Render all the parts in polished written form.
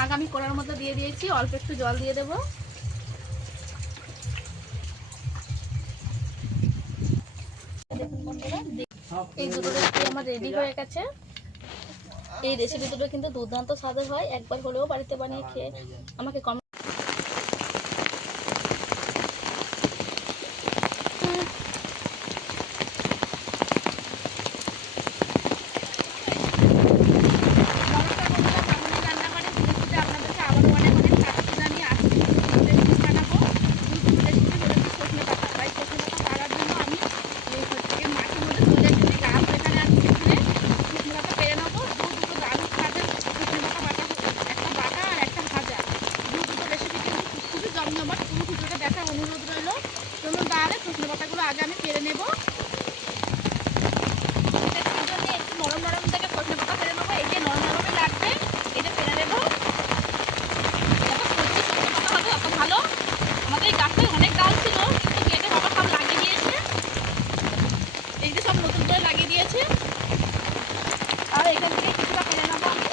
শাক আমি কড়ার মধ্যে দিয়ে দিয়েছি, অল্প একটু জল দিয়ে দেবো। এই দুটো রেসিপি আমার রেডি হয়ে গেছে। এই রেসিপি দুটো কিন্তু দুর্দান্ত স্বাদের হয়, একবার হলেও বাড়িতে বানিয়ে খেয়ে আমাকে কমেন্ট। অনুরোধ রইল। চলুন তাহলে সজনে পাতাগুলো আগে আমি পেরে নেব। একটু নরম নরম থেকে সজনে পাতা পেরে নেবো। এই যে নরম নরমই লাগবে, এটা পেরে নেবো। সজনে পাতা হবে অত ভালো। আমাদের এই গাছে অনেক ডাল ছিল, কিন্তু কেটে বাবা সব লাগিয়ে দিয়েছে। এই যে সব নতুন করে লাগিয়ে দিয়েছে। আর এখান থেকে কিছুটা পেরে নেবো আমি।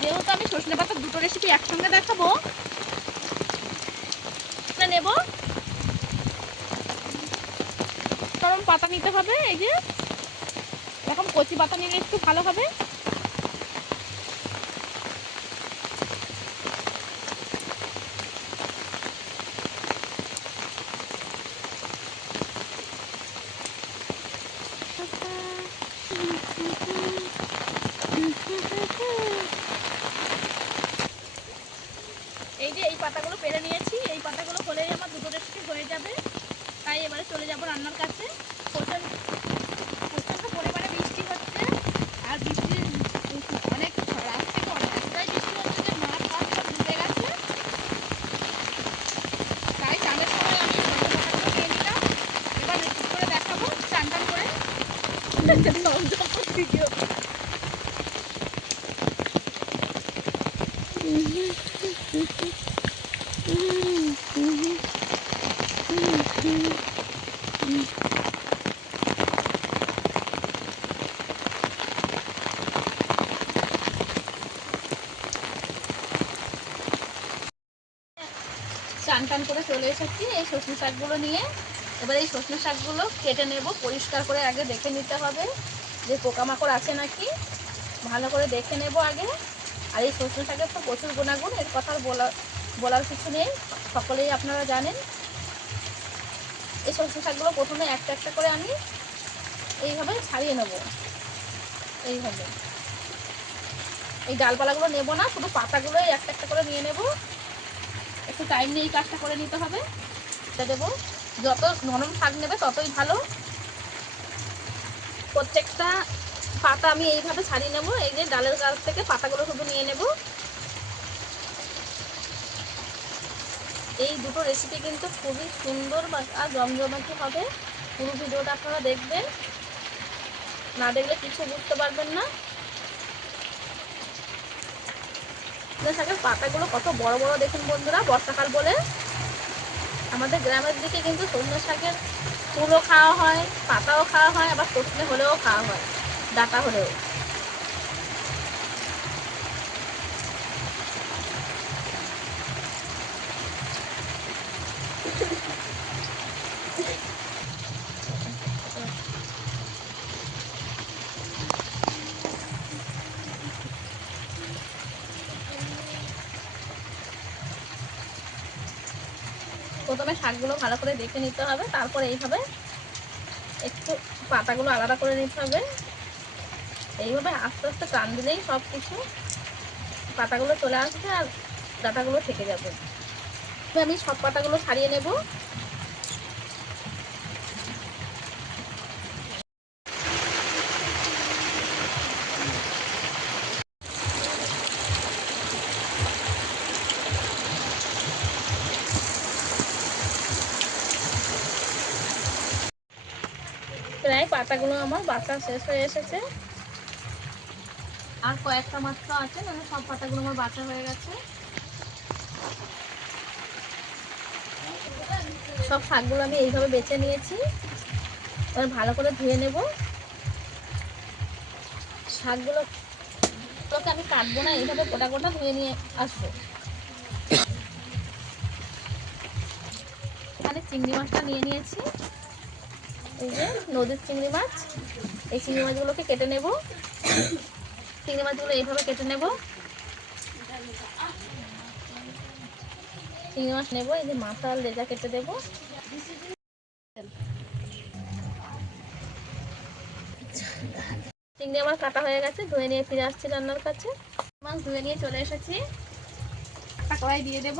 যেহেতু আমি সজনে পাতার দুটো রেসিপি একসঙ্গে দেখাবো, নেব নরম পাতা নিতে হবে। এই যে এরকম কচি পাতা নিলে একটু ভালো হবে। এই যে এই পাতাগুলো পেরে নিয়েছি, এই পাতাগুলো হলেই আমার দুটো রেসিপি হয়ে যাবে। তাই এবারে চলে যাব রান্নার কাছে। প্রচণ্ড পরিমাণে বৃষ্টি হচ্ছে, আর বৃষ্টির অনেক রাত থেকে অনেকটাই বৃষ্টি হচ্ছে যে মাঠ ঘাট সব ডুবে গেছে। তাই চানের সময় আমি সজনে পাতাগুলো নিয়ে নিলাম। এবার রেসিপি করে দেখাবো চান টান করে। ভিডিও চান টান করে চলে এসেছি এই সজনে শাকগুলো নিয়ে। এবার এই সজনে শাকগুলো কেটে নেব। পরিষ্কার করে আগে দেখে নিতে হবে যে পোকামাকড় আছে নাকি, ভালো করে দেখে নেব আগে। আর এই সজনে শাকের তো প্রচুর গুণাগুণ, এর কথা বলার কিছু নেই, সকলেই আপনারা জানেন। এই সজনে শাকগুলো প্রথমে একটা একটা করে আমি এইভাবে ছাড়িয়ে নেব। এইভাবে এই ডালপালাগুলো নেব না, শুধু পাতাগুলোই একটা একটা করে নিয়ে নেব। একটু টাইম নিয়ে এই কাজটা করে নিতে হবে। এটা দেবো, যত নরম শাক নেবে ততই ভালো। প্রত্যেকটা পাতা আমি এইভাবে ছাড়িয়ে নেব। এই যে ডালের গাছ থেকে পাতাগুলো শুধু নিয়ে নেব। এই দুটো রেসিপি কিন্তু খুবই সুন্দর আর জমজমাটি হবে। পুরো ভিডিওটা আপনারা দেখবেন, না দেখলে কিছু বুঝতে পারবেন না। শাকের পাতাগুলো কত বড় বড় দেখুন বন্ধুরা। বর্ষাকাল বলে আমাদের গ্রামের দিকে কিন্তু সজনে শাকের ফুলও খাওয়া হয়, পাতাও খাওয়া হয়, আবার সজনে হলেও খাওয়া হয়, ডাঁটা হলেও। প্রথমে শাকগুলো ভালো করে দেখে নিতে হবে, তারপর এইভাবে একটু পাতাগুলো আলাদা করে নিতে হবে। এইভাবে আস্তে আস্তে টান দিলেই সব কিছু পাতাগুলো চলে আসবে আর ডাঁটাগুলো থেকে যাবে। আমি সব পাতাগুলো ছাড়িয়ে নেব। প্রায় পাতাগুলো আমার বাটা শেষ হয়ে এসেছে, আর কয়েকটা মাত্র আছে, মানে সব পাতাগুলো আমার বাটা হয়ে গেছে। সব শাকগুলো আমি এইভাবে বেছে নিয়েছি। এবার ভালো করে ধুয়ে নেব। শাকগুলো আমি কাটবো না, এইভাবে গোটা গোটা ধুয়ে নিয়ে আসবো। এখানে চিংড়ি মাছটা নিয়ে নিয়েছি, এই যে নদীর চিংড়ি মাছ। এই চিংড়ি মাছগুলোকে কেটে নেব। চিংড়ি মাছগুলো এইভাবে কেটে নেব। চিংড়ি মাছ নেব, এই যে মাথা আর লেজা কেটে দেব। চিংড়ি আমার কাটা হয়ে গেছে, ধুয়ে নিয়ে ফিরে আসছি রান্নার কাছে। মাছ ধুয়ে নিয়ে চলে এসেছি, একটা কড়াই দিয়ে দেব।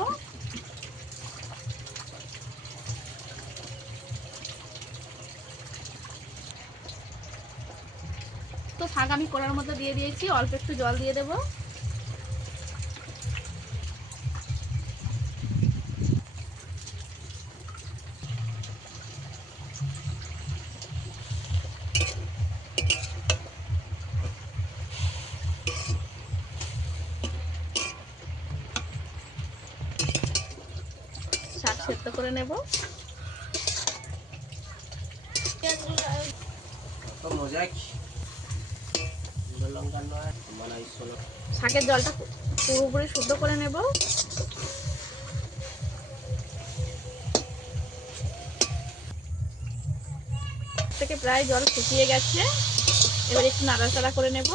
তো শাক আমি কড়ার মধ্যে দিয়ে দিয়েছি, অল্প একটু জল দিয়ে দেব। শাক সেদ্ধ করে নেব। শাকের জলটা পুরোপুরি শুদ্ধ করে নেব। থেকে প্রায় জল শুকিয়ে গেছে, এবার একটু নাড়াচাড়া করে নেব।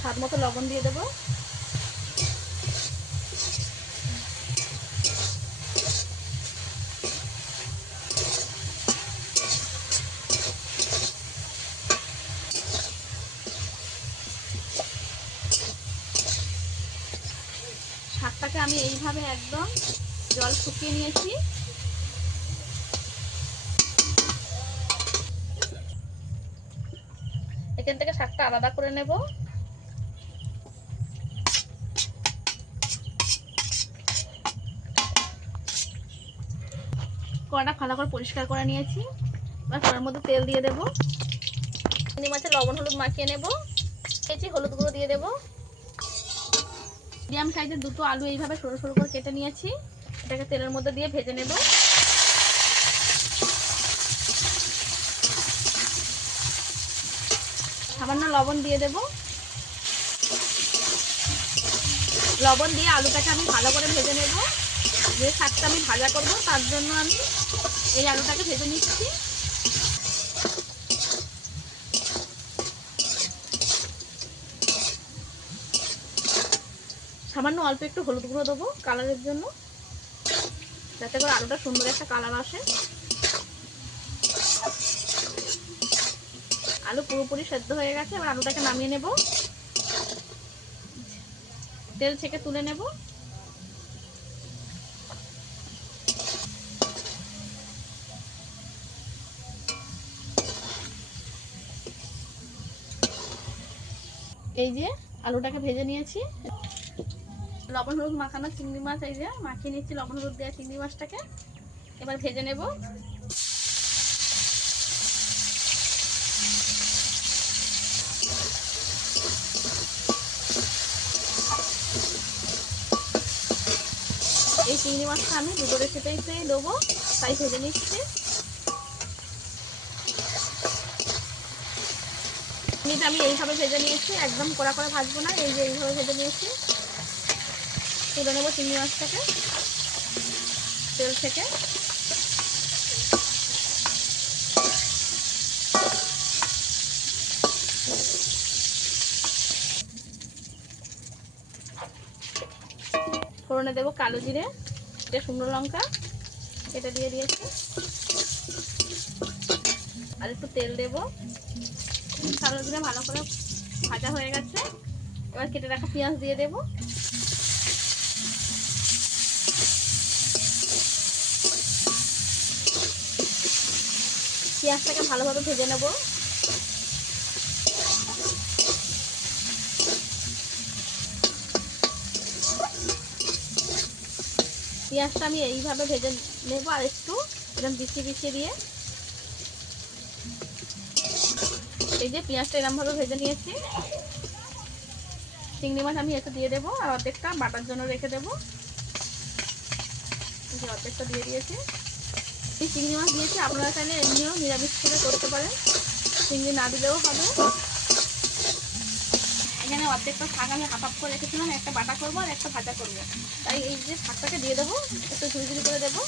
স্বাদ মতো লবণ দিয়ে দেবো। শাকটাকে আমি এইভাবে একদম জল শুকিয়ে নিয়েছি। এখান থেকে শাকটা আলাদা করে নেব। কড়াটা ভালো করে পরিষ্কার করে নিয়েছি, এবার কড়ার মধ্যে তেল দিয়ে দেবো। চিংড়ি মাছে লবণ হলুদ মাখিয়ে নেব। হলুদ গুঁড়ো দিয়ে দেবো। মিডিয়াম সাইজের দুটো আলু এইভাবে সরু সরু করে কেটে নিয়েছি, এটাকে তেলের মধ্যে দিয়ে ভেজে নেব। সামান্য লবণ দিয়ে দেব। লবণ দিয়ে আলুটাকে আমি ভালো করে ভেজে নেব। যে শাকটা আমি ভাজা করব তার জন্য আমি এই আলুটাকে ভেজে নিচ্ছি। সামান্য অল্প একটু হলুদ গুঁড়ো দেবো কালারের জন্য, যাতে করে আলুটা সুন্দর একটা কালার আসে। আলু পুরোপুরি সেদ্ধ হয়ে গেছে, এবার আলুটাকে নামিয়ে নেব। তেল ছেঁকে তুলে নেব। এই যে আলুটাকে ভেজে নিয়েছি। লবণ হলুদ মাখানো চিংড়ি মাছ এই যে মাখিয়ে নিচ্ছি লবণ হলুদ দেওয়া চিংড়ি মাছটাকে, এবার ভেজে নেব। এই চিংড়ি মাছটা আমি দুটো রেসিপিতেই দেবো, তাই ভেজে নিচ্ছি। আমি এইভাবে ভেজে নিয়েছি, একদম কড়া করে ভাজবো না, এই যে এইভাবে ভেজে নিয়েছি। তুলে নেবো চিংড়ি মাছটাকে তেল থেকে। ফোড়নে দেবো কালো জিরে, এটা শুকনো লঙ্কা, এটা দিয়ে দিয়েছি। আর একটু তেল দেবো। কালো জিরে ভালো করে ভাজা হয়ে গেছে, এবার কেটে রাখা পেঁয়াজ দিয়ে দেবো। পেঁয়াজটাকে ভালোভাবে ভেজে নেব। পেঁয়াজটা আমি এইভাবে ভেজে নেব, আর একটু এরকম বিছিয়ে দিয়ে। এই যে পেঁয়াজটা এরকমভাবে ভেজে নিয়েছি। চিংড়ি মাছ আমি একটু দিয়ে দেবো আর অর্ধেকটা বাটার জন্য রেখে দেবো। অর্ধেকটা দিয়ে দিয়েছি। এই চিংড়ি মাছ দিয়েছি, আপনারা চাইলে এমনিও নিরামিষ করে করতে পারেন, চিংড়ি না দিলেও হবে। এখানে অর্ধেকটা শাক আমি হাফ হাফ করে রেখেছিলাম, একটা বাটা করবো আর একটা ভাজা করবো, তাই এই যে শাকটাকে দিয়ে দেবো, একটু ঝুড়ি করে দেবো।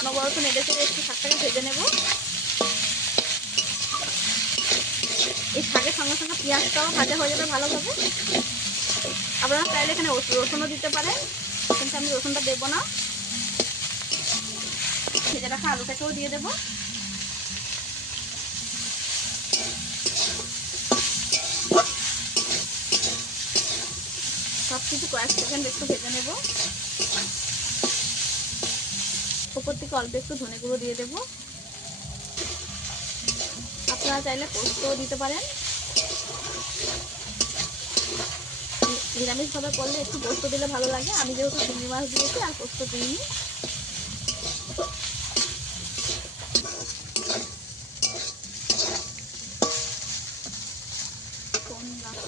অনবরত নেড়ে চেড়ে একটু শাকটাকে ভেজে নেব। এই শাকের সঙ্গে সঙ্গে পেঁয়াজটাও ভাজা হয়ে যাবে ভালোভাবে। আপনারা চাইলে এখানে রসুনও দিতে পারেন, কিন্তু আমি রসুনটা দেবো না। ভেজে রাখা আলুটাকেও দিয়ে দেবো। সব কিছু কয়েক সেকেন্ড একটু ভেজে নেব। উপর থেকে অল্প একটু ধনে গুঁড়ো দিয়ে দেবো। আপনারা চাইলে পোস্তও দিতে পারেন, নিরামিষভাবে করলে একটু পোস্ত দিলে ভালো লাগে। আমি যেহেতু চিংড়ি মাছ দিয়েছি আর পোস্ত দিইনি।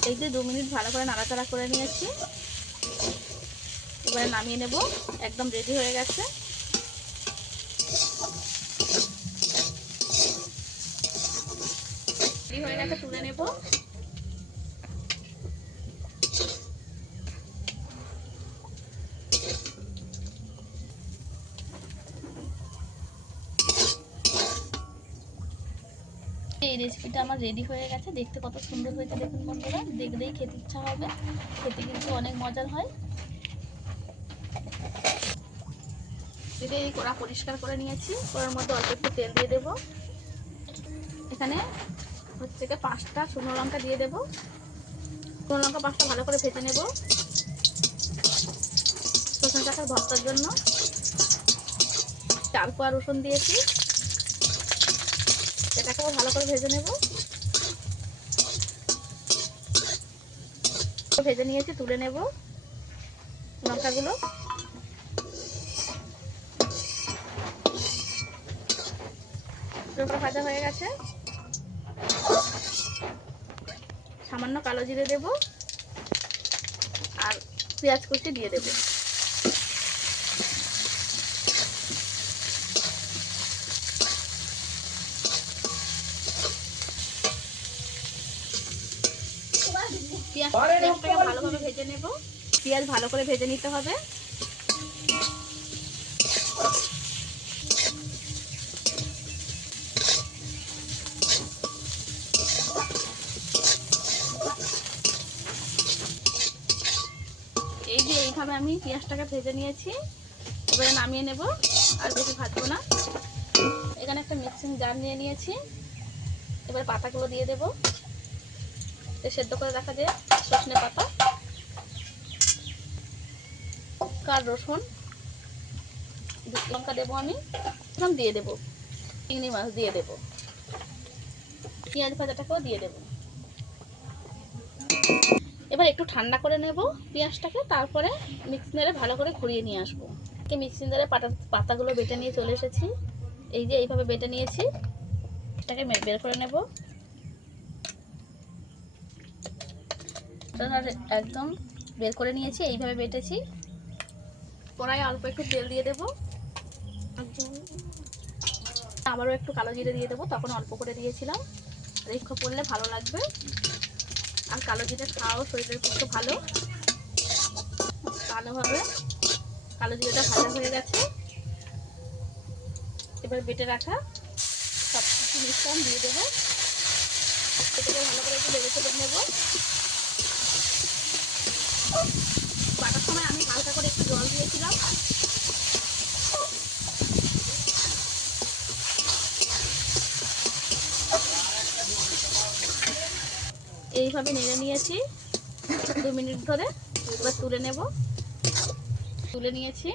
এই যে 2 মিনিট ভালো করে নাড়াচাড়া করে নিয়েছি, এবারে নামিয়ে নেব। একদম রেডি হয়ে গেছে। রেডি হয়ে গেছে, তুলে নেব। এই রেসিপিটা আমার রেডি হয়ে গেছে। দেখতে কত সুন্দর হয়েছে দেখুন বন্ধুরা, দেখলেই খেতে ইচ্ছা হবে। খেতে কিন্তু অনেক মজার হয়। এই কড়া পরিষ্কার করে নিয়েছি, কড়ার মধ্যে অল্প একটু তেল দিয়ে দেবো। এখানে হচ্ছে 5টা শুকনো লঙ্কা দিয়ে দেবো। শুকনো লঙ্কা 5টা ভালো করে ভেজে নেব সজনে শাকের ভর্তার জন্য। 4 কোয়া রসুন দিয়েছি, এটাকেও ভালো করে ভেজে নেব। ভেজে নিয়েছি, তুলে নেব লঙ্কাগুলো। ভাজা হয়ে গেছে। সামান্য কালো জিরে দেব আর পেঁয়াজ কুচি দিয়ে দেব। পেঁয়াজটাকে ভালোভাবে ভেজে নেব। পেঁয়াজ ভালো করে ভেজে নিতে হবে। এই যে এইভাবে আমি পেঁয়াজটাকে ভেজে নিয়েছি, এবারে নামিয়ে নেব। আর বেশি ভাজবো না। এখানে একটা মিক্সিং জার নিয়ে নিয়েছি, এবার পাতাগুলো দিয়ে দেব। সেদ্ধ করে রাখা যে সজনে পাতা আর রসুন, লঙ্কা দেবো আমি, এখন দিয়ে দেবো চিংড়ি মাছ দিয়ে দেবো, পেঁয়াজ ভাজাটাকেও দিয়ে দেবো। এবার একটু ঠান্ডা করে নেব পেঁয়াজটাকে, তারপরে মিক্সিংয়ে ভালো করে ঘুরিয়ে নিয়ে আসবো। মিক্সিংয়ে পাতাগুলো বেটে নিয়ে চলে এসেছি। এই যে এইভাবে বেটে নিয়েছি, এটাকে বের করে নেব। একদম বের করে নিয়েছি, এইভাবে বেটেছি। কড়াইয়ে অল্প একটু তেল দিয়ে দেবো। আবারও একটু কালো জিরে দিয়ে দেবো, তখন অল্প করে দিয়েছিলাম। রেখে পড়লে ভালো লাগবে, আর কালো জিরে খাওয়াও শরীরের পক্ষে ভালো। ভালোভাবে কালো জিরেটা ভাজা হয়ে গেছে। এবার বেটে রাখা সব কিছু মিশ্রণ দিয়ে দেবো। এটাকে ভালো করে একটু বেড়ে চেড়ে নেব। বাটার সময় আমি হালকা করে একটু জল দিয়েছিলাম। এইভাবে নেড়ে নিয়েছি 2 মিনিট ধরে। এবার তুলে নেব। তুলে নিয়েছি।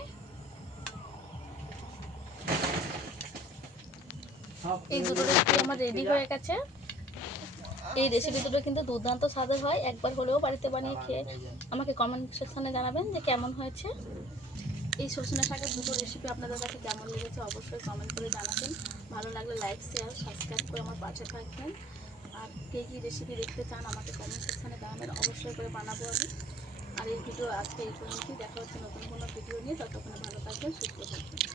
এই দুটো রেসিপি আমার রেডি হয়ে গেছে। এই রেসিপি দুটো কিন্তু দুর্দান্ত স্বাদের হয়। একবার হলেও বাড়িতে বানিয়ে খেয়ে আমাকে কমেন্ট সেকশনে জানাবেন যে কেমন হয়েছে। এই সজনে শাকের দুটো রেসিপি আপনাদের কাছে কেমন লেগেছে অবশ্যই কমেন্ট করে জানাবেন। ভালো লাগলে লাইক শেয়ার সাবস্ক্রাইব করে আমার পাশে থাকবেন। আর কে কী রেসিপি দেখতে চান আমাকে কমেন্ট সেকশানে জানাবেন, অবশ্যই করে বানাবো আমি। আর এই ভিডিও আজকে এই পর্যন্তই, দেখা হচ্ছে নতুন কোনো ভিডিও নিয়ে। ততক্ষণে ভালো থাকবেন, সুস্থ থাকবেন।